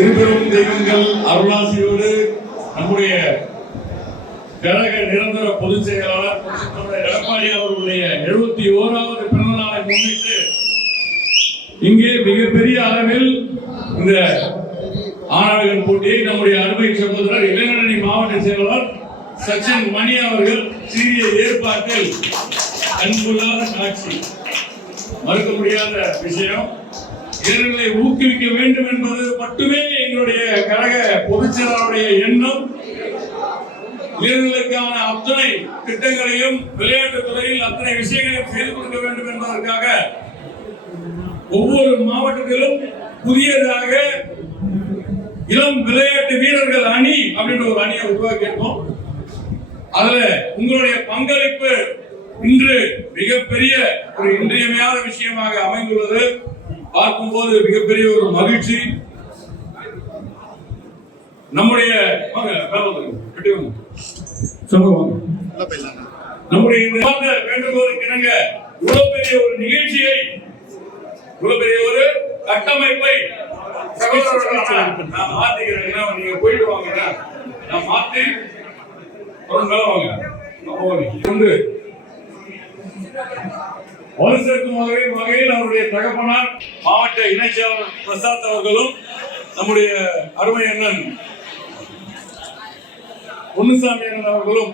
இருபெரும் தெய்வங்கள் அருளாசியோடு நம்முடைய கழக நிரந்தர பொதுச் செயலாளர் எடப்பாடி அவர்களுடைய எழுபத்தி ஓராவது பிறந்த நாளை முன்னிட்டு இங்கே மிகப்பெரிய அளவில் இந்த ஆணவர்கள் போட்டியை நம்முடைய அருமை சகோதரர் இளைஞரணி மாவட்ட செயலாளர் சச்சின் மணி அவர்கள் சீரிய ஏற்பாட்டில் அன்புள்ளாத காட்சி. மறுக்க முடியாத விஷயம் இவர்களை ஊக்குவிக்க வேண்டும் என்பது மட்டுமே எங்களுடைய கழக பொதுச்செயலாளருடைய எண்ணம். இளைஞர்களுக்கான அத்தனை திட்டங்களையும் விளையாட்டுத் துறையில் அத்தனை விஷயங்களையும் செய்து கொடுக்க வேண்டும் என்பதற்காக ஒவ்வொரு மாவட்டத்திலும் புதியதாக இளம் விளையாட்டு வீரர்கள் அணி அப்படின்ற ஒரு அணியை உருவாக்கியிருக்கோம். அதுல உங்களுடைய பங்களிப்பு இன்று மிகப்பெரிய ஒரு இன்றியமையாத விஷயமாக அமைந்துள்ளது. பார்க்கும்போது மிகப்பெரிய ஒரு மகிழ்ச்சி. நம்முடைய நம்முடைய வேண்டுகோளுக்கு இணங்க இவ்வளவு பெரிய ஒரு நிகழ்ச்சியை இவ்வளவு பெரிய ஒரு கட்டமைப்பை நான் மாத்திக்கிறேன்னா நீங்க போயிட்டு வாங்க நான் மாத்தி வாங்க. அப்போ வந்து சேர்க்கும் வகையில் வகையில் அவருடைய தகப்பனார் மாவட்ட இணைச் செயலாளர் பிரசாத் அவர்களும் நம்முடைய அருமை அண்ணன் பொன்னுசாமி அண்ணன் அவர்களும்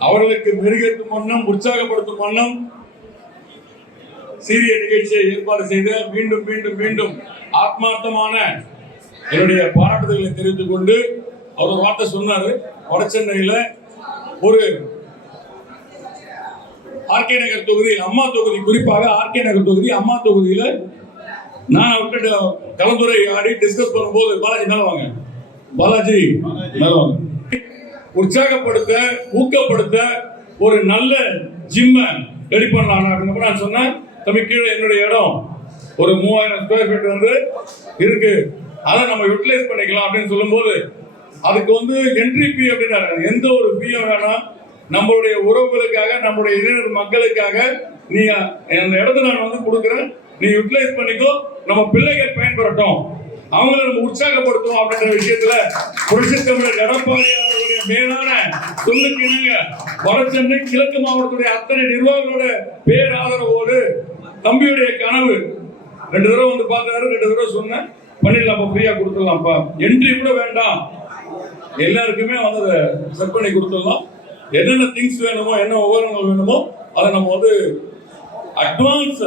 அவர்களுக்கு மெருகேற்றும் வண்ணம் உற்சாகப்படுத்தும் வண்ணம் சீரிய நிகழ்ச்சியை ஏற்பாடு செய்து மீண்டும் மீண்டும் மீண்டும் ஆத்மார்த்தமான என்னுடைய பாராட்டுதல்களை தெரிவித்துக் கொண்டு அவர் ஒரு வார்த்தை சொன்னாரு வடசென்னையில ஒரு ஆர்கே நகர் தொகுதி அம்மா தொகுதி குறிப்பாக ஆர்கே நகர் தொகுதி அம்மா தொகுதியில் நான் அவர்கிட்ட கலந்துரை ஆடி டிஸ்கஸ் பண்ணும்போது பாலாஜி மேல வாங்க. பாலாஜி மேல வாங்க. உற்சாகப்படுத்த ஊக்கப்படுத்த ஒரு நல்ல ஜிம்ம ரெடி பண்ணலாம் நான் சொன்னேன். தம்பி கீழே என்னுடைய இடம் ஒரு மூவாயிரம் ஸ்கொயர் ஃபீட் வந்து இருக்கு. அதை நம்ம யூட்டிலைஸ் பண்ணிக்கலாம் அப்படின்னு சொல்லும்போது அதுக்கு வந்து என்ட்ரி ஃபீ அப்படின்னாரு எந்த ஒரு ஃபீயும் வேணாம். நம்மளுடைய உறவுகளுக்காக நம்மளுடைய இளைஞர் மக்களுக்காக நீ அந்த இடத்த நான் வந்து கொடுக்குறேன். நீ யூட்டிலைஸ் பண்ணிக்கோ. நம்ம பிள்ளைகள் பயன்பெறட்டும். அவங்களை நம்ம உற்சாகப்படுத்துவோம் அப்படின்ற விஷயத்துல புரட்சி தமிழர் எடப்பாடி அவர்களுடைய மேலான சொல்லுக்கு இணங்க வடசென்னை கிழக்கு மாவட்டத்துடைய அத்தனை நிர்வாகிகளோட பேராதரவோடு தம்பியுடைய கனவு. ரெண்டு தடவை வந்து பார்த்தாரு ரெண்டு தடவை சொன்னேன். பண்ணிடலாம்ப்பா ஃப்ரீயா கொடுத்துடலாம்ப்பா என்ட்ரி கூட வேண்டாம். எல்லாருக்குமே வந்து அதை செட் பண்ணி கொடுத்துடலாம். என்னென்ன திங்ஸ் வேணுமோ என்ன உபகரணங்கள் வேணுமோ அதை நம்ம வந்து அட்வான்ஸ்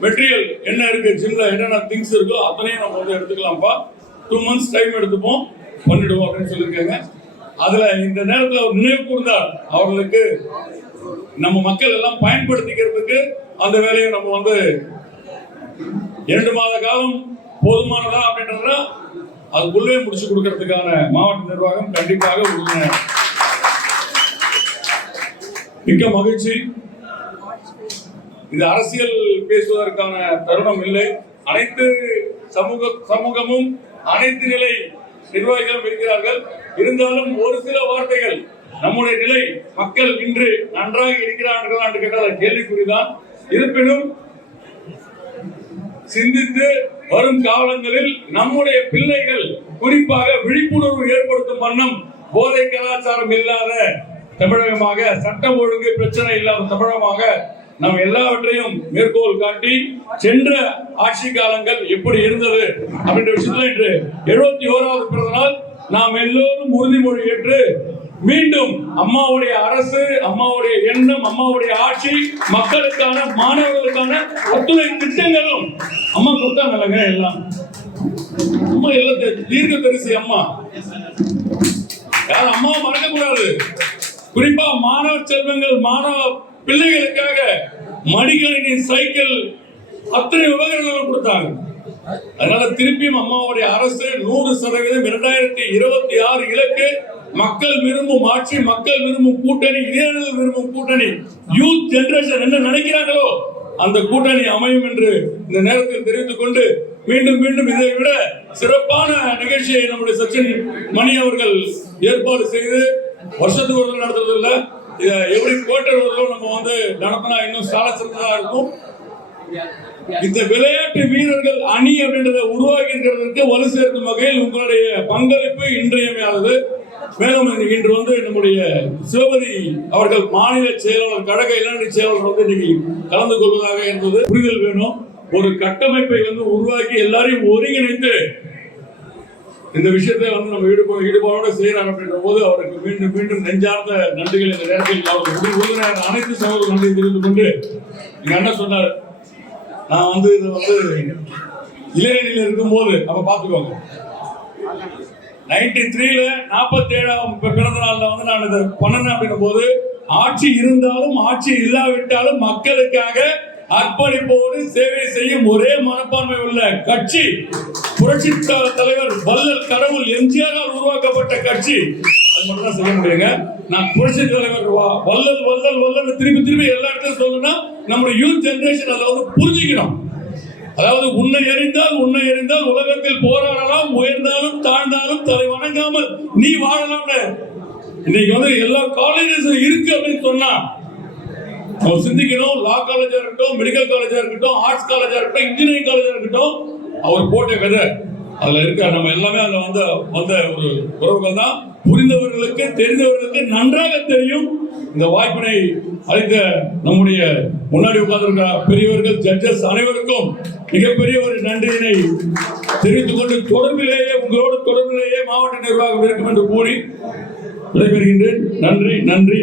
மெட்டீரியல் என்ன இருக்கு ஜிம்ல என்னென்ன திங்ஸ் இருக்கோ அத்தனையும் நம்ம வந்து எடுத்துக்கலாம்ப்பா. டூ மந்த்ஸ் டைம் எடுத்துப்போம். பண்ணிடுவோம் அப்படின்னு சொல்லியிருக்காங்க. அதுல இந்த நேரத்தில் ஒரு நினைவு கூர்ந்தால் அவர்களுக்கு நம்ம மக்கள் எல்லாம் பயன்படுத்திக்கிறதுக்கு அந்த வேலையை நம்ம வந்து இரண்டு மாத காலம் போதுமானதா அப்படின்றத அதுக்குள்ளே முடிச்சு கொடுக்கறதுக்கான மாவட்ட நிர்வாகம் கண்டிப்பாக உறுதுணையாக மிக்க மகிழ்ச்சி. இது அரசியல் பேசுவதற்கான தருணம் இல்லை. அனைத்து சமூக சமூகமும் அனைத்து நிலை நிர்வாகிகளும் இருக்கிறார்கள். இருந்தாலும் ஒரு சில வார்த்தைகள் நம்முடைய நிலை மக்கள் இன்று நன்றாக இருக்கிறார்கள் என்று கேட்டால் கேள்விக்குறிதான். இருப்பினும் சிந்தித்து வரும் காலங்களில் நம்முடைய பிள்ளைகள் குறிப்பாக விழிப்புணர்வு ஏற்படுத்தும் வண்ணம் போதை கலாச்சாரம் இல்லாத தமிழகமாக சட்டம் ஒழுங்கு பிரச்சனை இல்லாத தமிழகமாக நாம் எல்லாவற்றையும் மேற்கோள் காட்டி சென்ற ஆட்சி காலங்கள் எப்படி இருந்தது அப்படின்ற விஷயத்தில் இன்று எழுபத்தி ஓராவது பிறந்த நாள் நாம் எல்லோரும் உறுதிமொழி ஏற்று மீண்டும் அம்மாவுடைய அரசு அம்மாவுடைய எண்ணம் அம்மாவுடைய ஆட்சி மக்களுக்கான மாணவர்களுக்கான அத்துணை திட்டங்களும் அம்மா கொடுத்தாங்கல்லங்க எல்லாம். அம்மா எல்லாம் தீர்க்க தரிசி அம்மா. யார் அம்மா மறக்க கூடாது குறிப்பா மாணவ செல்வங்கள் மாணவ பிள்ளைகளுக்காக மடிக்கணினி சைக்கிள் அத்தனை உபகரணங்கள் கொடுத்தாங்க. அதனால திருப்பியும் அம்மாவுடைய அரசு நூறு சதவீதம் இரண்டாயிரத்தி இருபத்தி ஆறு இலக்கு மக்கள் விரும்பும் ஆட்சி மக்கள் விரும்பும் கூட்டணி இளைஞர்கள் விரும்பும் கூட்டணி யூத் ஜெனரேஷன் என்ன நினைக்கிறாங்களோ அந்த கூட்டணி அமையும் என்று இந்த நேரத்தில் தெரிவித்துக் கொண்டு மீண்டும் மீண்டும் இதை விட சிறப்பான நிகழ்ச்சியை நம்முடைய சச்சின் மணி அவர்கள் ஏற்பாடு செய்து வருஷத்துக்கு ஒரு நடத்துறது இல்ல இதை எப்படி கோட்டை நம்ம வந்து நடத்தினா இன்னும் சால சிறந்ததா இருக்கும். இந்த விளையாட்டு வீரர்கள் அணி அப்படின்றத உருவாக்கி வலு சேர்க்கும் வகையில் உங்களுடைய பங்களிப்பு இன்றியமையானது மேலும் இன்று வந்து நம்முடைய சிவபதி அவர்கள் மாநில செயலாளர் கழக இளநிலை செயலாளர் வந்து இன்னைக்கு கலந்து கொள்வதாக இருந்தது புரிதல் வேணும். ஒரு கட்டமைப்பை வந்து உருவாக்கி எல்லாரையும் ஒருங்கிணைத்து இந்த விஷயத்தை வந்து நம்ம ஈடுபாடு ஈடுபாடோட செய்யறாங்க அப்படின்ற போது அவருக்கு மீண்டும் மீண்டும் நெஞ்சார்ந்த நன்றிகள் இந்த நேரத்தில் அவருக்கு உடன் உறுதியாக அனைத்து சமூக நன்றி தெரிந்து கொண்டு எங்க அண்ணன் சொன்னார். நான் வந்து இது வந்து இளைஞரில் இருக்கும்போது நம்ம பாத்துக்கோங்க நைன்டி த்ரீல நாற்பத்தி ஏழாம் பிறந்த நாள்ல வந்து நான் இதை பண்ணணும் அப்படின்னும் போது ஆட்சி இருந்தாலும் ஆட்சி இல்லாவிட்டாலும் மக்களுக்காக அர்ப்பணிப்போடு சேவை செய்யும் ஒரே மனப்பான்மை உள்ள கட்சி புரட்சி தலைவர் வல்லல் கடவுள் எம்ஜிஆரால் உருவாக்கப்பட்ட கட்சி. அது மட்டும் தான் சொல்ல முடியுங்க நான் புரட்சி தலைவர் வல்லல் வல்லல் வல்லல் திருப்பி திருப்பி எல்லா இடத்தையும் சொல்லணும்னா நம்முடைய யூத் ஜெனரேஷன் அதை வந்து புரிஞ்சுக்கணும். அதாவது உன்னை எறிந்தால் உன்னை எறிந்தால் உலகத்தில் போராடலாம் உயர்ந்தாலும் தாழ்ந்தாலும் தலை வணங்காமல் நீ வாழலாம்னு. இன்னைக்கு வந்து எல்லா காலேஜஸும் இருக்கு அப்படின்னு சொன்னா நம்ம சிந்திக்கணும் லா காலேஜா இருக்கட்டும் மெடிக்கல் காலேஜா இருக்கட்டும் ஆர்ட்ஸ் காலேஜா இருக்கட்டும் இன்ஜினியரிங் காலேஜா இருக்கட்டும் அவர் போட்ட கதை. அதுல இருக்க நம்ம எல்லாமே அதுல வந்த வந்த ஒரு உறவுகள் தான். புரிந்தவர்களுக்கு தெரிந்தவர்களுக்கு நன்றாக தெரியும். இந்த வாய்ப்பினை அளித்த நம்முடைய முன்னாடி உட்கார்ந்திருக்க பெரியவர்கள் ஜட்ஜஸ் அனைவருக்கும் மிகப்பெரிய ஒரு நன்றியினை தெரிவித்துக் கொண்டு தொடர்பிலேயே உங்களோடு தொடர்பிலேயே மாவட்ட நிர்வாகம் இருக்கும் என்று கூறி விடைபெறுகின்றேன். நன்றி நன்றி.